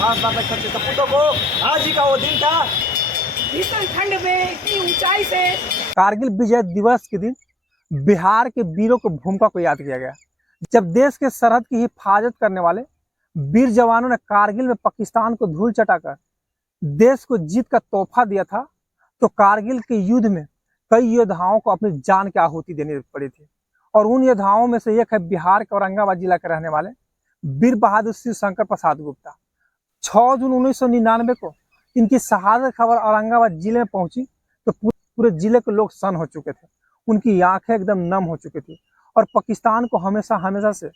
भारत माता के सच्चे सपूतों को आज ही का वो दिन था। भीषण ठंड में इतनी ऊंचाई से कारगिल विजय दिवस के दिन बिहार के वीरों की भूमिका को याद किया गया। जब देश के सरहद की हिफाजत करने वाले वीर जवानों ने कारगिल में पाकिस्तान को धूल चटाकर देश को जीत का तोहफा दिया था, तो कारगिल के युद्ध में कई योद्धाओं को अपनी जान की आहुति देनी पड़ी थी। और उन योद्धाओं में से एक है बिहार के औरंगाबाद जिला के रहने वाले वीर बहादुर शिव शंकर प्रसाद गुप्ता। 6 जून 1999 को इनकी शहादत खबर औरंगाबाद जिले में पहुंची तो पूरे जिले के लोग सन्न हो चुके थे। उनकी आंखें एकदम नम हो चुकी थी और पाकिस्तान को हमेशा से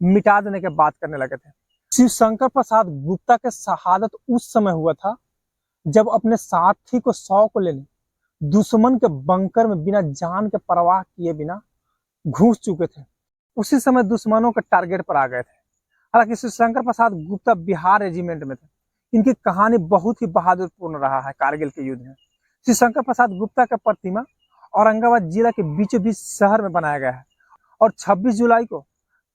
मिटा देने की बात करने लगे थे। शिव शंकर प्रसाद गुप्ता के शहादत उस समय हुआ था जब अपने साथी को 100 को लेने दुश्मन के बंकर में बिना जान के परवाह किए बिना घुस चुके थे। उसी समय दुश्मनों के टारगेट पर आ गए थे। हालांकि शिव शंकर प्रसाद गुप्ता बिहार रेजिमेंट में थे। इनकी कहानी बहुत ही बहादुरपूर्ण रहा है। कारगिल के युद्ध में शिव शंकर प्रसाद गुप्ता का प्रतिमा औरंगाबाद जिला के बीचों बीच शहर में बनाया गया है और 26 जुलाई को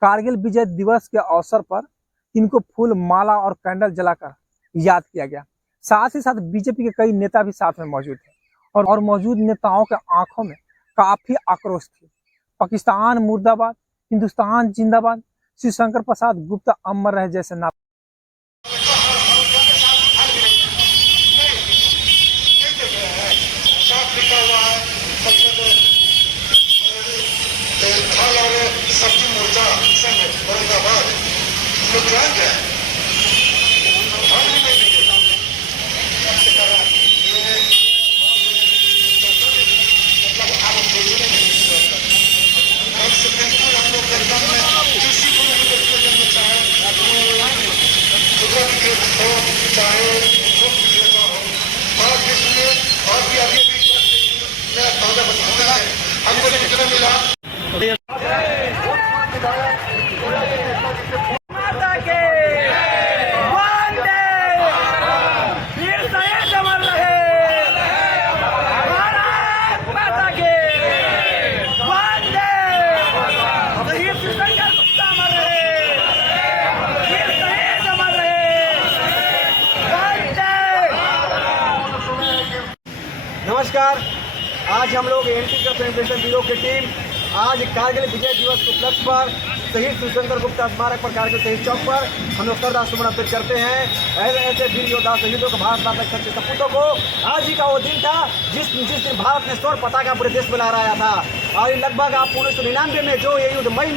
कारगिल विजय दिवस के अवसर पर इनको फूल माला और कैंडल जलाकर याद किया गया। साथ ही साथ बीजेपी के कई नेता भी साथ में मौजूद थे और मौजूद नेताओं के आंखों में काफी आक्रोश थी। पाकिस्तान मुर्दाबाद, हिंदुस्तान जिंदाबाद, शिव शंकर प्रसाद गुप्ता अमर रहे जैसे नारे माता के वंदे वीर शहीद अमर रहे। भारत माता के वंदे वीर शंकर गुप्ता अमर रहे। वीर शहीद अमर रहे। वंदे। नमस्कार, आज हम लोग एनटी का फेडरेशन ब्यूरो की टीम आज कारगिल विजय दिवस के उपलक्ष्य पर शहीद शिव शंकर गुप्ता स्मारक पर कारगिल शहीद चौक पर हम लोग श्रद्धा सुमन अर्पित करते हैं। ऐसे वीर योद्धा शहीदों को भारत माता के सच्चे सपूतों को आज ही का वो दिन था जिस दिन भारत ने स्वर्ण पताका पूरे देश में लहराया था। और लगभग आप 1999 में जो ये युद्ध मई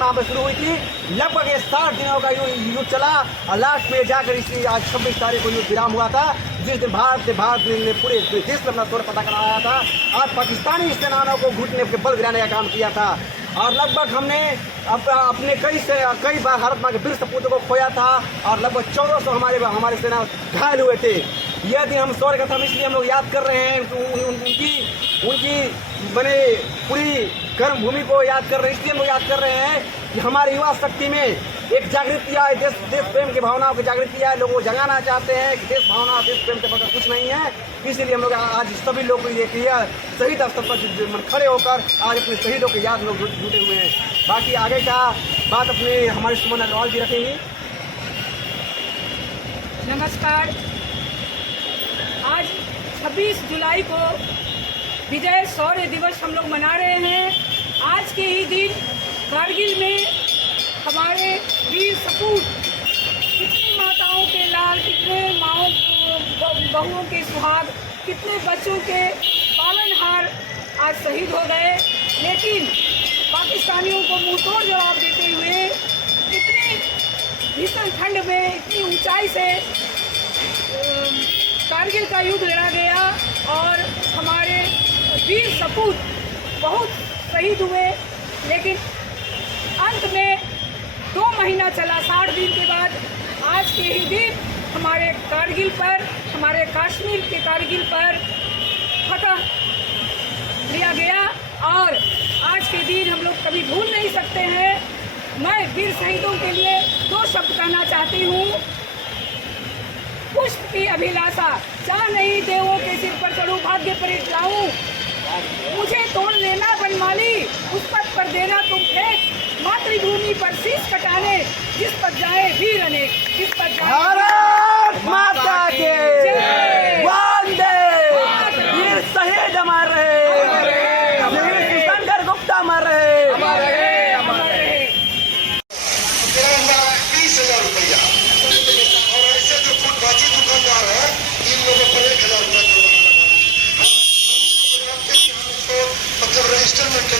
माह में शुरू हुई थी, लगभग ये 60 दिनों का युद्ध चला और लास्ट में जाकर इसी आज 26 तारीख को युद्ध विराम हुआ था, जिस दिन भारत ने पूरे देश में अपना स्वर्ण पताका लहराया था और पाकिस्तानी सेनाओं को घुटने के बल गिराने का काम किया था। और लगभग हमने अपने कई बार भारत माँ के वीर सपूतों को खोया था और लगभग 1400 हमारे सेना घायल हुए थे। यह दिन हम शौर्य कथा इसलिए हम लोग याद कर रहे हैं, उनकी बने पूरी कर्म भूमि को याद कर रहे हैं। इसलिए हम लोग याद कर रहे हैं कि हमारी युवा शक्ति में एक जागृति आए, देश प्रेम की भावनाओं की जागृति आए। लोगों को जगाना चाहते हैं कि देश भावना देश प्रेम के बगैर कुछ नहीं है। इसीलिए हम लोग आज सभी लोग ये किया शहीद स्थल पर खड़े होकर आज अपने शहीदों की याद लोग जुटे हुए हैं। बाकी आगे का बात अपने हमारे सुमन अग्रवाल जी रखेंगे। नमस्कार, आज 26 जुलाई को विजय शौर्य दिवस हम लोग मना रहे हैं। आज के ही दिन कारगिल में हमारे वीर सपूत, कितनी माताओं के लाल, कितने माओं बहुओं के सुहाग, कितने बच्चों के पालनहार आज शहीद हो गए। लेकिन पाकिस्तानियों को मुंहतोड़ जवाब देते हुए इतनी भीषण ठंड में इतनी ऊंचाई से कारगिल का युद्ध लड़ा गया और हमारे वीर सपूत बहुत शहीद हुए। लेकिन अंत में 2 महीना चला, 60 दिन के बाद आज के ही दिन हमारे कारगिल पर, हमारे कश्मीर के कारगिल पर फतह लिया गया और आज के दिन हम लोग कभी भूल नहीं सकते हैं। मैं वीर शहीदों के लिए 2 शब्द कहना चाहती हूँ। पुष्प की अभिलाषा, चाह नहीं देवों के सिर पर चढ़ूं, भाग्य पर जाऊं, मुझे तोड़ लेना बनमाली, उस पद पर देना तुम फेंक, मातृभूमि पर शीश कटाने, जिस पर जाए वीर अनेक, जिस पर जाए इंस्ट्रूमेंटल